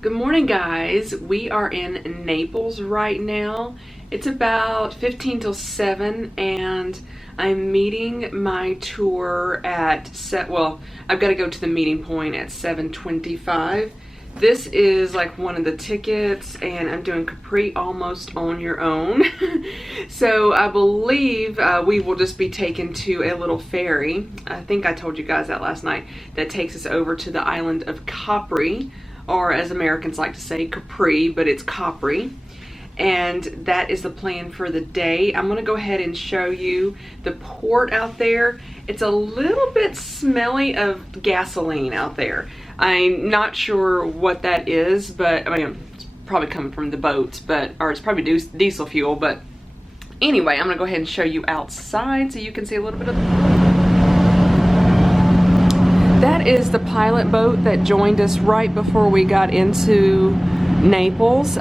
Good morning, guys. We are in Naples right now. It's about 15 till 7 and I'm meeting my tour at I've got to go to the meeting point at 7:25. This is like one of the tickets and I'm doing Capri almost on your own. So I believe we will just be taken to a little ferry. I think I told you guys that last night. That takes us over to the island of Capri, or as Americans like to say, Capri, but it's Capri. And that is the plan for the day. I'm gonna go ahead and show you the port out there. It's a little bit smelly of gasoline out there. I'm not sure what that is, but I mean, it's probably coming from the boats, or it's probably diesel fuel, but anyway, I'm gonna go ahead and show you outside so you can see a little bit of That is the pilot boat that joined us right before we got into Naples.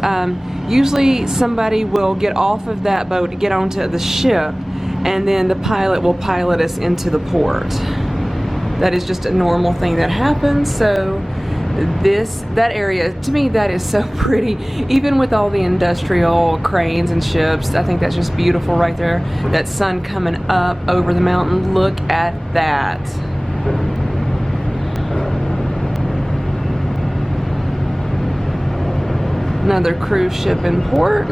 Usually somebody will get off of that boat to get onto the ship, and then the pilot will pilot us into the port. That is just a normal thing that happens. So that area, to me, that is so pretty. Even with all the industrial cranes and ships, I think that's just beautiful right there. That sun coming up over the mountain, look at that. Another cruise ship in port.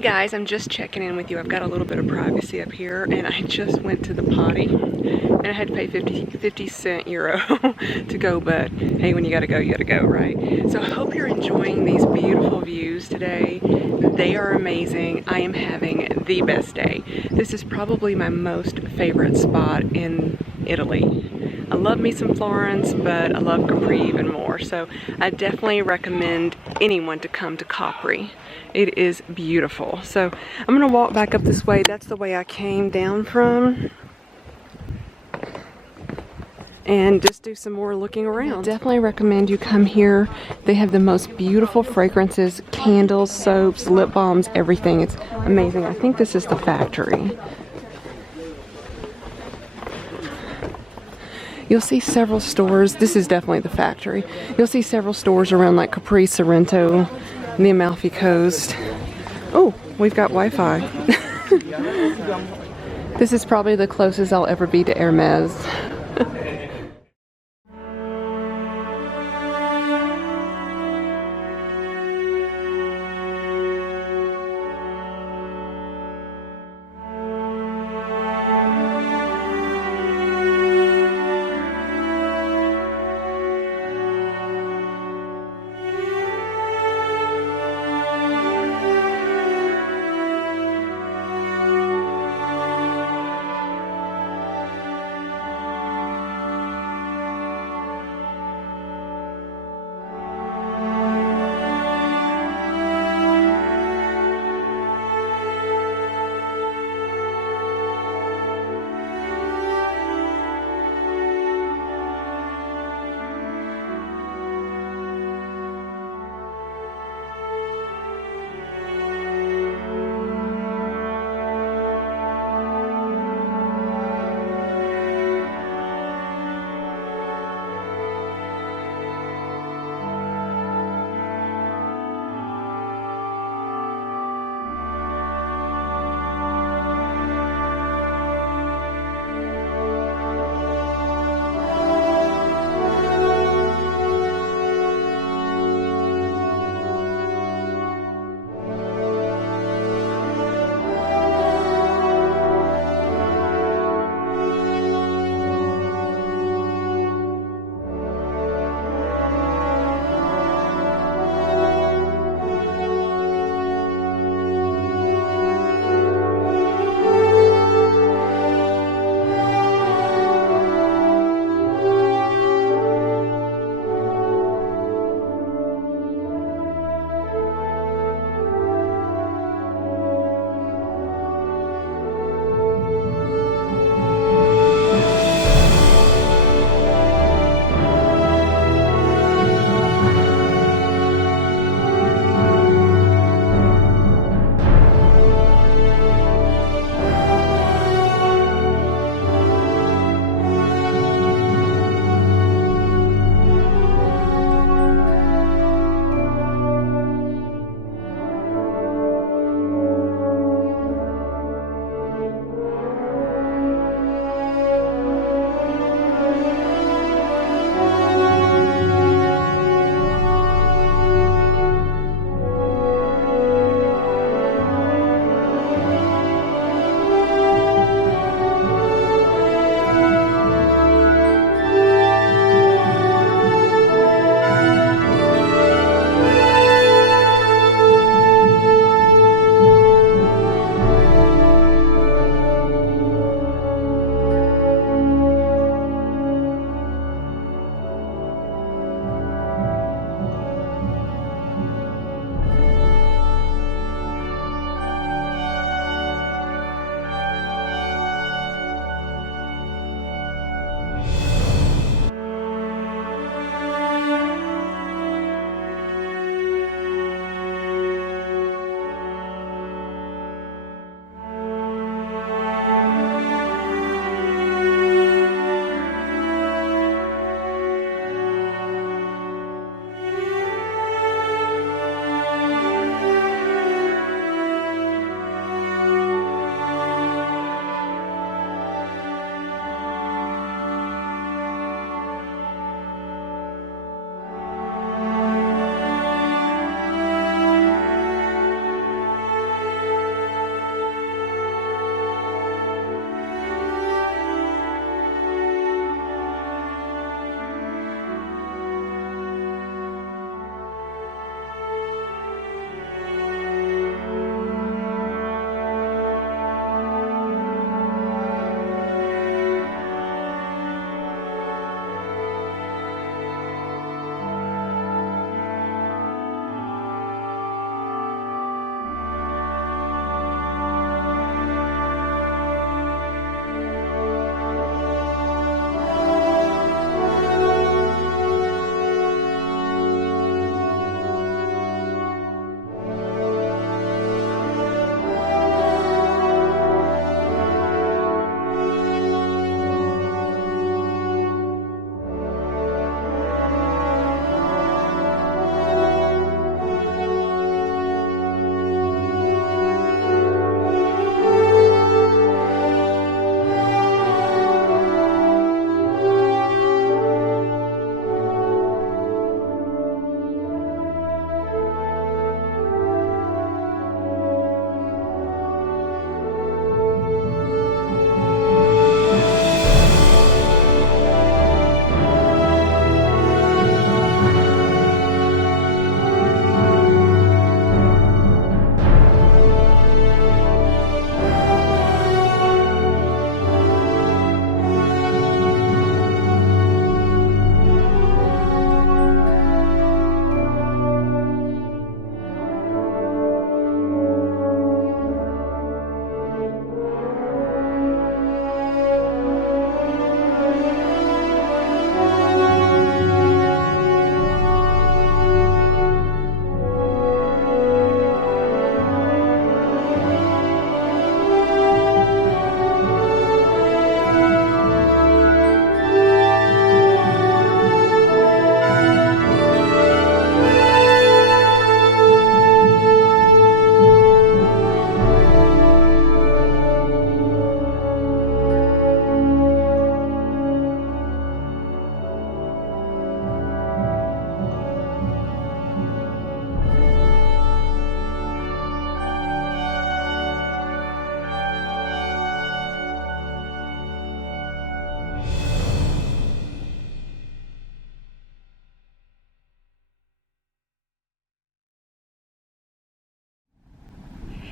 Hey guys, I'm just checking in with you. I've got a little bit of privacy up here, and I just went to the potty, and I had to pay 50 cent euro to go, but hey, when you gotta go, right? So I hope you're enjoying these beautiful views today. They are amazing. I am having the best day. This is probably my most favorite spot in Italy. I love me some Florence, but I love Capri even more. So I definitely recommend anyone to come to Capri. It is beautiful. So I'm gonna walk back up this way. That's the way I came down from. And just do some more looking around. I definitely recommend you come here. They have the most beautiful fragrances, candles, soaps, lip balms, everything. It's amazing. I think this is the factory. You'll see several stores. This is definitely the factory. You'll see several stores around like Capri, Sorrento, and the Amalfi Coast. Oh, we've got Wi-Fi. This is probably the closest I'll ever be to Hermes.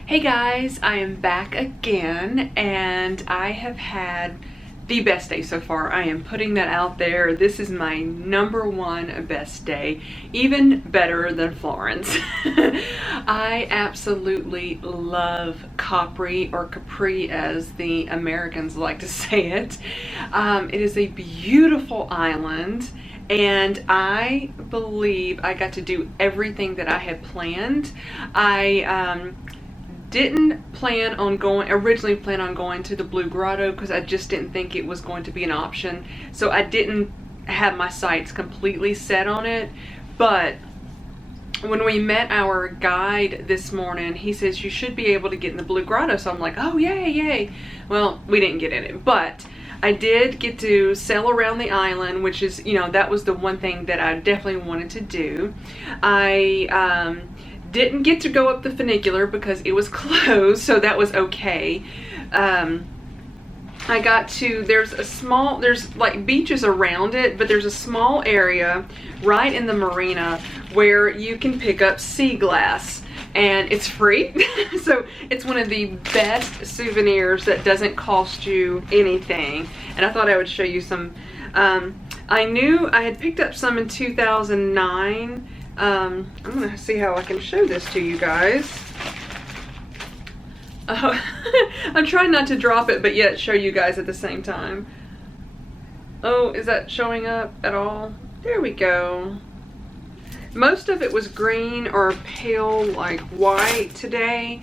Hey guys, I am back again and I have had the best day so far. I am putting that out there. This is my #1 best day, even better than Florence. I absolutely love Capri, or Capri as the Americans like to say it. It is a beautiful island. And I believe I got to do everything that I had planned. I didn't originally plan on going to the Blue Grotto because I just didn't think it was going to be an option. So I didn't have my sights completely set on it. But when we met our guide this morning, he says you should be able to get in the Blue Grotto. So I'm like, oh yay, yay. Well, we didn't get in it, but I did get to sail around the island, which is, that was the one thing that I definitely wanted to do. I didn't get to go up the funicular because it was closed, so that was okay. I got to, there's like beaches around it, but there's a small area right in the marina where you can pick up sea glass. And it's free. So it's one of the best souvenirs that doesn't cost you anything. And I thought I would show you some. I knew I had picked up some in 2009. I'm gonna see how I can show this to you guys. I'm trying not to drop it, but yet show you guys at the same time. Oh, is that showing up at all? There we go. Most of it was green or pale like white today.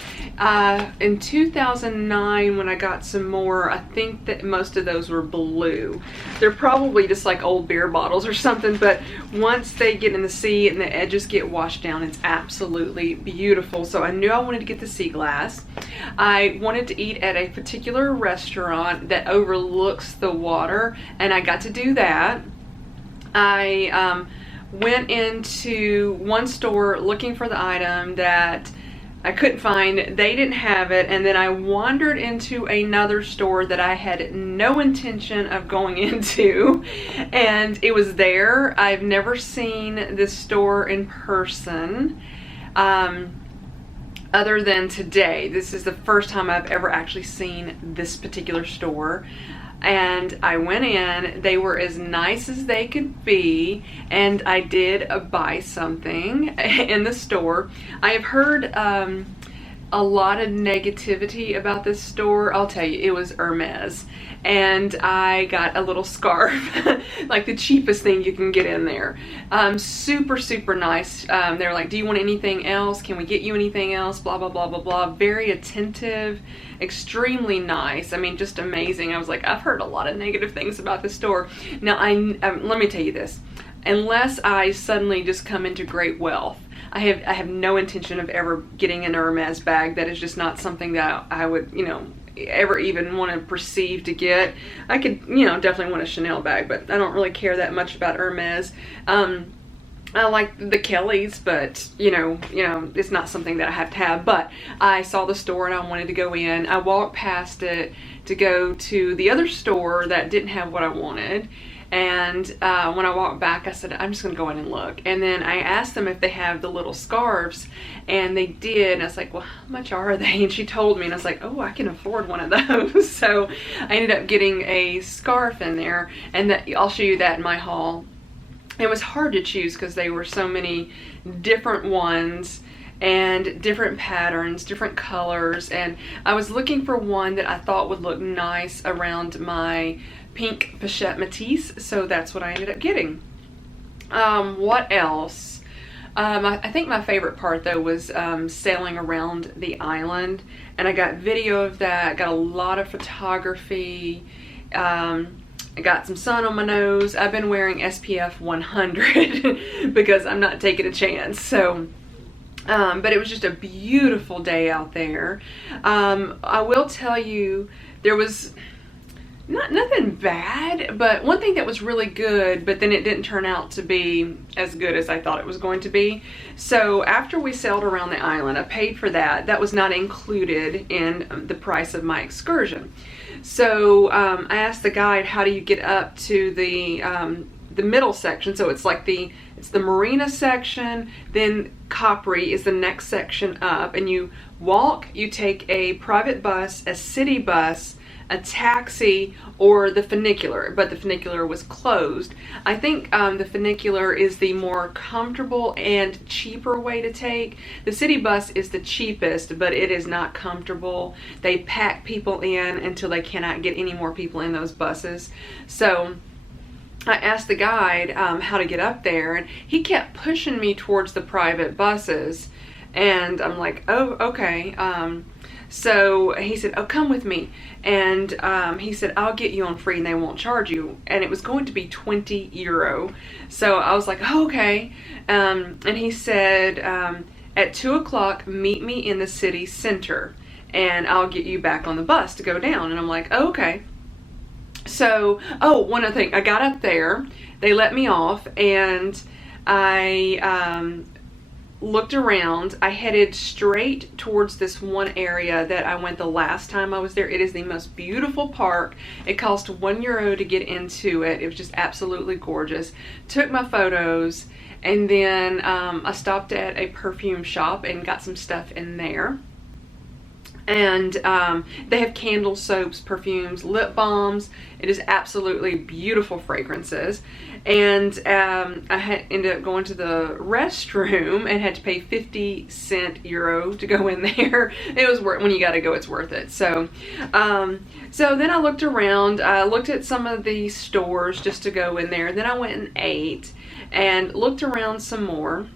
In 2009 when I got some more, I think that most of those were blue. They're probably just like old beer bottles or something, but once they get in the sea and the edges get washed down, it's absolutely beautiful. So I knew I wanted to get the sea glass. I wanted to eat at a particular restaurant that overlooks the water, and I got to do that. I went into one store looking for the item that I couldn't find. They didn't have it, and then I wandered into another store that I had no intention of going into, and it was there. I've never seen this store in person other than today. This is the first time I've ever actually seen this particular store. And I went in, they were as nice as they could be, and I did buy something in the store. I have heard a lot of negativity about this store. I'll tell you, it was Hermes. And I got a little scarf, like the cheapest thing you can get in there. Super, super nice. They're like, do you want anything else? Can we get you anything else? Blah, blah, blah, blah, blah. Very attentive, extremely nice. I mean, just amazing. I was like, I've heard a lot of negative things about this store. Now, let me tell you this. Unless I suddenly just come into great wealth, I have no intention of ever getting an Hermes bag. That is just not something that I would, ever even want to perceive to get. I could, definitely want a Chanel bag, but I don't really care that much about Hermes. I like the Kellys, but it's not something that I have to have. But I saw the store and I wanted to go in. I walked past it to go to the other store that didn't have what I wanted. And when I walked back, I said, I'm just gonna go in and look. And then I asked them if they have the little scarves, and they did. And I was like, well, how much are they? And she told me, and I was like, oh, I can afford one of those. So I ended up getting a scarf in there, and I'll show you that in my haul. It was hard to choose because they were so many different ones and different patterns, different colors, and I was looking for one that I thought would look nice around my pink pochette Matisse, so that's what I ended up getting. What else? I think my favorite part though was sailing around the island, and I got video of that, got a lot of photography. I got some sun on my nose. I've been wearing SPF 100 because I'm not taking a chance. So, but it was just a beautiful day out there. I will tell you, there was nothing bad, but one thing that was really good, but then it didn't turn out to be as good as I thought it was going to be. So after we sailed around the island, I paid for that. That was not included in the price of my excursion. So I asked the guide, how do you get up to the middle section? So it's like it's the marina section, then Capri is the next section up, and you walk, you take a private bus, a city bus, a taxi, or the funicular, but the funicular was closed. I think the funicular is the more comfortable and cheaper way to take. The city bus is the cheapest, but it is not comfortable. They pack people in until they cannot get any more people in those buses. So I asked the guide how to get up there, and he kept pushing me towards the private buses, and I'm like, oh, okay. So he said, oh, come with me. And he said, I'll get you on free and they won't charge you. And it was going to be 20 euro. So I was like, oh, okay. And he said, at 2 o'clock, meet me in the city center and I'll get you back on the bus to go down. And I'm like, oh, okay. So, oh, one other thing. I got up there. They let me off and I looked around. I headed straight towards this one area that I went the last time I was there. It is the most beautiful park. It cost €1 to get into it. It was just absolutely gorgeous. Took my photos, and then I stopped at a perfume shop and got some stuff in there. And they have candle soaps, perfumes, lip balms. It is absolutely beautiful fragrances. And I had ended up going to the restroom and had to pay 50 euro to go in there. It was worth, when you got to go, it's worth it. So, so then I looked around. I looked at some of the stores just to go in there. Then I went and ate and looked around some more.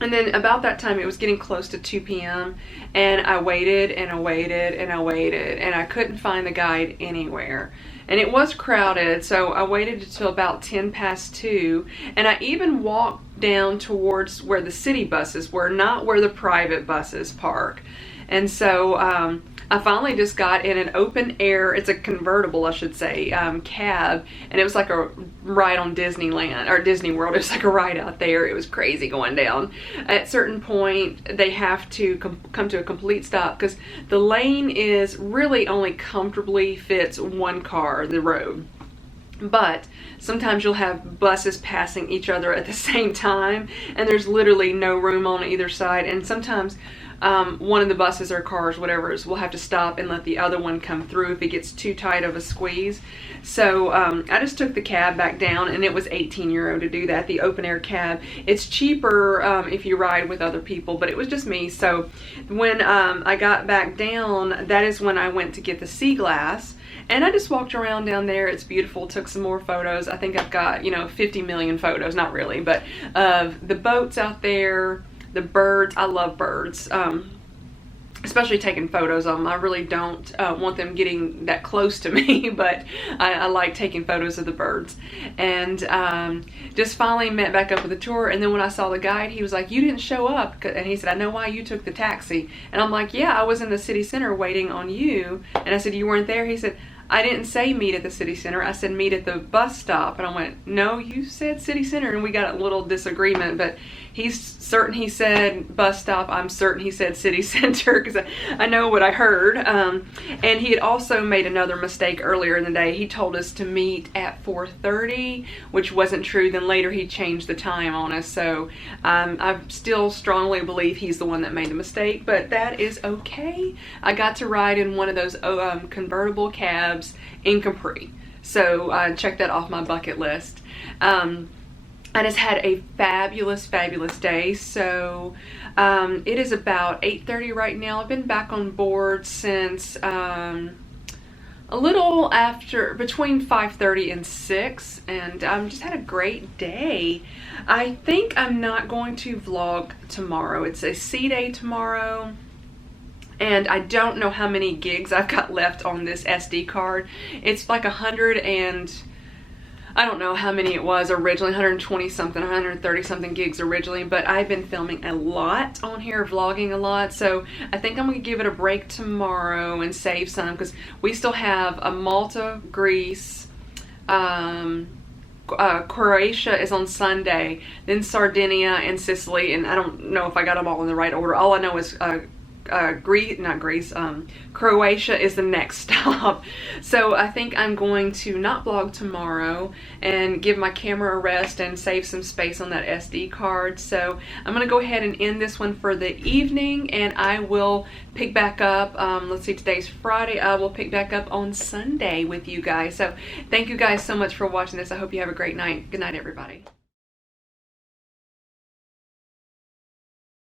And then about that time, it was getting close to 2 p.m. and I waited and I waited and I waited and I couldn't find the guide anywhere. And it was crowded, so I waited until about 10 past 2, and I even walked down towards where the city buses were, not where the private buses park. And so I finally just got in an open air, it's a convertible, I should say, cab, and it was like a ride on Disneyland, or Disney World. It was like a ride out there. It was crazy going down. At a certain point, they have to come to a complete stop because the lane is really only comfortably fits one car, the road. But sometimes you'll have buses passing each other at the same time, and there's literally no room on either side, and sometimes one of the buses or cars, whatever it is, will have to stop and let the other one come through if it gets too tight of a squeeze. So I just took the cab back down, and it was 18 euro to do that, the open air cab. It's cheaper if you ride with other people, but it was just me. So when I got back down, that is when I went to get the sea glass. And I just walked around down there. It's beautiful. Took some more photos. I think I've got, 50 million photos, not really, but of the boats out there, the birds. I love birds, especially taking photos of them. I really don't want them getting that close to me, but I like taking photos of the birds. And just finally met back up with the tour. And then when I saw the guide, he was like, you didn't show up. And he said, I know why you took the taxi. And I'm like, yeah, I was in the city center waiting on you. And I said, you weren't there? He said, I didn't say meet at the city center. I said meet at the bus stop. And I went, no, you said city center. And we got a little disagreement, but he's certain he said bus stop. I'm certain he said city center because I know what I heard. And he had also made another mistake earlier in the day. He told us to meet at 4:30, which wasn't true. Then later he changed the time on us. So I still strongly believe he's the one that made the mistake, but that is okay. I got to ride in one of those convertible cabs in Capri. So check that off my bucket list. I just had a fabulous day. So it is about 8:30 right now. I've been back on board since a little after, between 5:30 and 6, and just had a great day. I think I'm not going to vlog tomorrow. It's a sea day tomorrow. And I don't know how many gigs I've got left on this SD card. It's like 100 and I don't know how many it was originally, 120 something, 130 something gigs originally, but I've been filming a lot on here, vlogging a lot, so I think I'm going to give it a break tomorrow and save some, because we still have a Malta, Greece, Croatia is on Sunday, then Sardinia and Sicily, and I don't know if I got them all in the right order. All I know is Croatia is the next stop. So I think I'm going to not vlog tomorrow and give my camera a rest and save some space on that SD card. So I'm going to go ahead and end this one for the evening, and I will pick back up. Let's see, today's Friday. I will pick back up on Sunday with you guys. So thank you guys so much for watching this. I hope you have a great night. Good night, everybody.